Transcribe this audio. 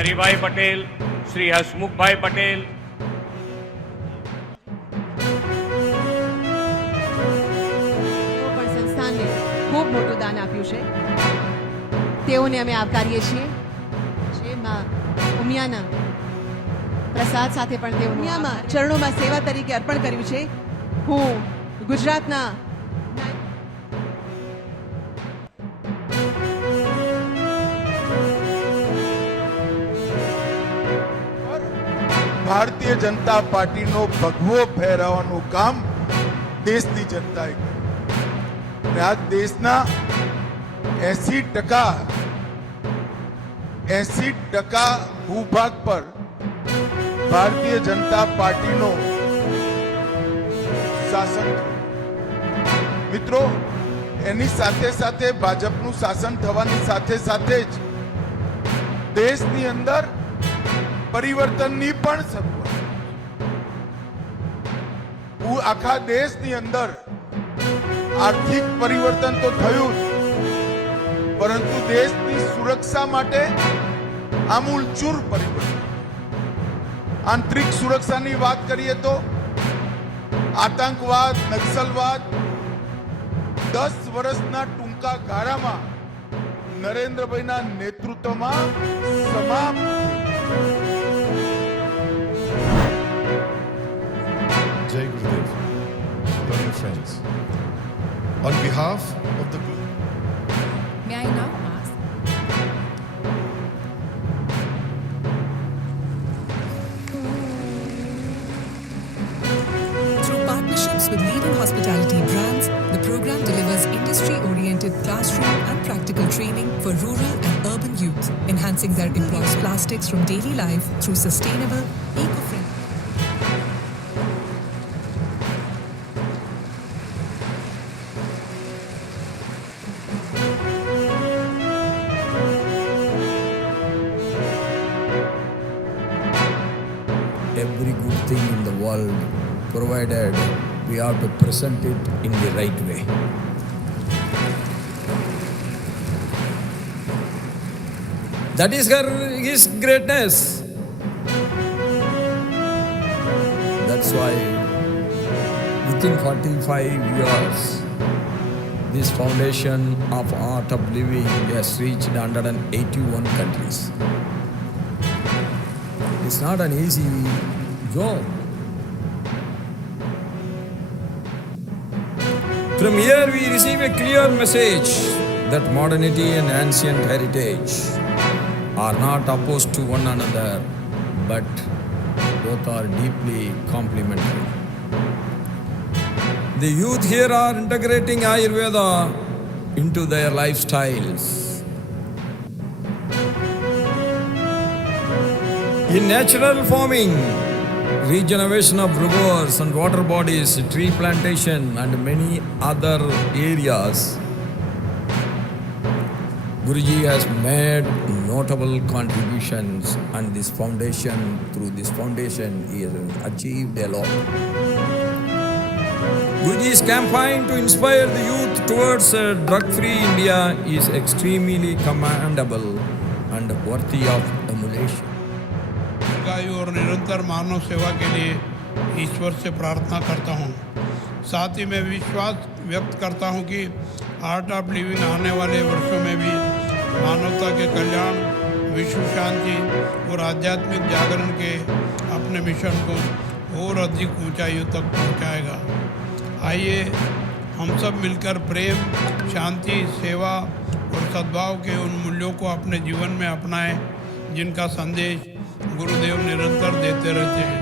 હરિભાઈ પટેલ, શ્રી હસમુખભાઈ પટેલ, તેઓ પણ સંસ્થાનને ખૂબ મોટું દાન આપ્યું છે. તેઓને અમે આવકારીએ છીએ. જેમાં ઉમિયાના પ્રસાદ સાથે પણ તેઓ ઉમિયામાં ચરણોમાં સેવા તરીકે અર્પણ કર્યું છે. હું ગુજરાતના ભારતીય જનતા પાર્ટીનો ભગવો ફેરવવાનું કામ દેશની જનતાએ કર્યું અને આ દેશના 80% ભૂભાગ પર ભારતીય જનતા પાર્ટીનો શાસન થયું. મિત્રો, એની સાથે સાથે ભાજપનું શાસન થવાની સાથે સાથે જ દેશની અંદર પરિવર્તનની પણ શરૂઆત. આખા દેશની અંદર આર્થિક પરિવર્તન તો થયું જ, પરંતુ દેશની સુરક્ષા માટે આમૂલચૂર પરિવર્તન. આંતરિક સુરક્ષાની વાત કરીએ તો આતંકવાદ, નક્સલવાદ 10 વર્ષના ટૂંકા ગાળામાં નરેન્દ્રભાઈના નેતૃત્વમાં સમાપ્ત. Jai Gurudev, dear friends, on behalf of the group, May I now ask? Through partnerships with leading hospitality brands, the program delivers industry-oriented classroom and practical training for rural and urban youth, enhancing their employs plastics from daily life through sustainable, eco-friendly. Every good thing in the world, provided we have to present it in the right way. That is his greatness. That's why within 45 years, this foundation of art of living has reached 181 countries. It's not an easy job. From here we receive a clear message that modernity and ancient heritage are not opposed to one another, but both are deeply complementary. The youth here are integrating Ayurveda into their lifestyles. In natural farming, regeneration of rivers and water bodies, tree plantation and many other areas, Guruji has made notable contributions, and through this foundation, he has achieved a lot. Guruji's campaign to inspire the youth towards a drug-free India is extremely commendable and worthy of emulation. दीर्घायु और निरंतर मानव सेवा के लिए ईश्वर से प्रार्थना करता हूँ. साथ ही मैं विश्वास व्यक्त करता हूँ कि आर्ट ऑफ लिविंग आने वाले वर्षों में भी मानवता के कल्याण, विश्व शांति और आध्यात्मिक जागरण के अपने मिशन को और अधिक ऊंचाइयों तक पहुँचाएगा. आइए हम सब मिलकर प्रेम, शांति, सेवा और सद्भाव के उन मूल्यों को अपने जीवन में अपनाएं जिनका संदेश गुरुदेव निरंतर देते रहते हैं.